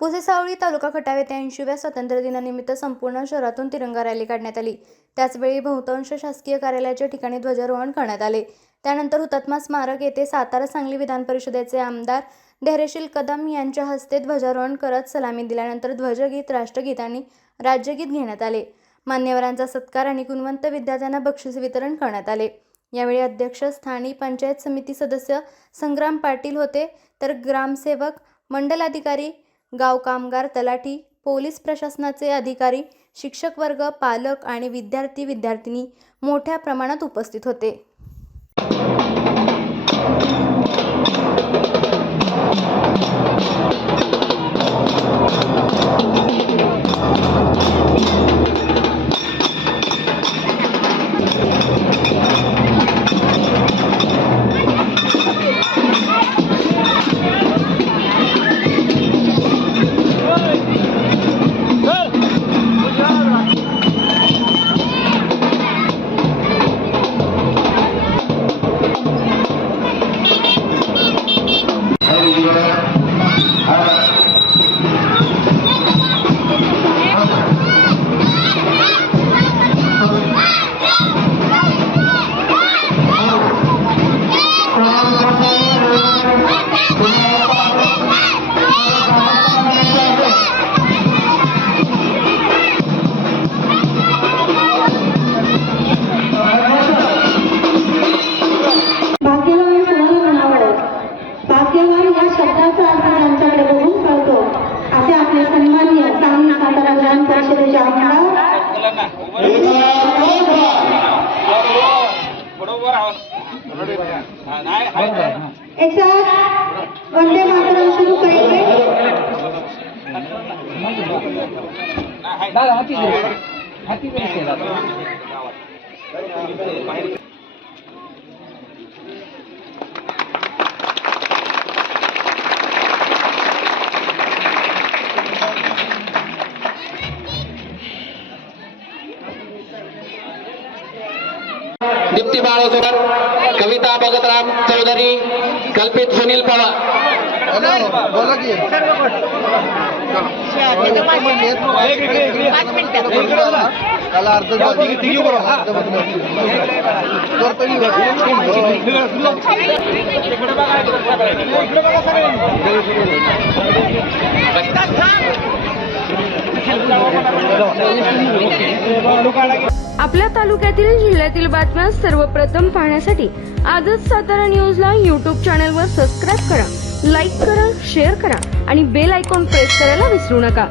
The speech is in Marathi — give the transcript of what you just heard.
पुसेसावळी तालुका खटाव येथे 80व्या स्वातंत्र्य दिनानिमित्त संपूर्ण शहरातून तिरंगा रॅली काढण्यात आली। त्याचवेळी बहुतांश शासकीय कार्यालयाच्या ठिकाणी ध्वजारोहण करण्यात आले। त्यानंतर हुतात्मा स्मारक येथे सातारा सांगली विधान परिषदेचे आमदार धैर्यशील कदम यांच्या हस्ते ध्वजारोहण करत सलामी दिल्यानंतर ध्वजगीत, राष्ट्रगीत आणि राज्यगीत घेण्यात आले। मान्यवरांचा सत्कार आणि गुणवंत विद्यार्थ्यांना बक्षीस वितरण करण्यात आले। यावेळी अध्यक्ष स्थानिक पंचायत समिती सदस्य संग्राम पाटील होते, तर ग्रामसेवक, मंडलाधिकारी, गाव कामगार, तलाठी, पोलीस प्रशासनाचे अधिकारी, शिक्षक वर्ग, पालक आणि विद्यार्थी-विद्यार्थिनी मोठ्या प्रमाणात उपस्थित होते। एक साथ वंदे मातरम शुरू करेंगे। दीप्ती बाळोसकर, कविता भगतराम चौधरी, कल्पित सुनील पवार। बोला की त्याला अर्ध आपल्या तालुक्यातील जिल्ह्यातील बातम्या सर्वप्रथम पाहण्यासाठी आजच सातारा न्यूजला YouTube चॅनलवर सबस्क्राईब करा, लाईक करा, शेअर करा आणि बेल आयकॉन प्रेस करायला विसरू नका।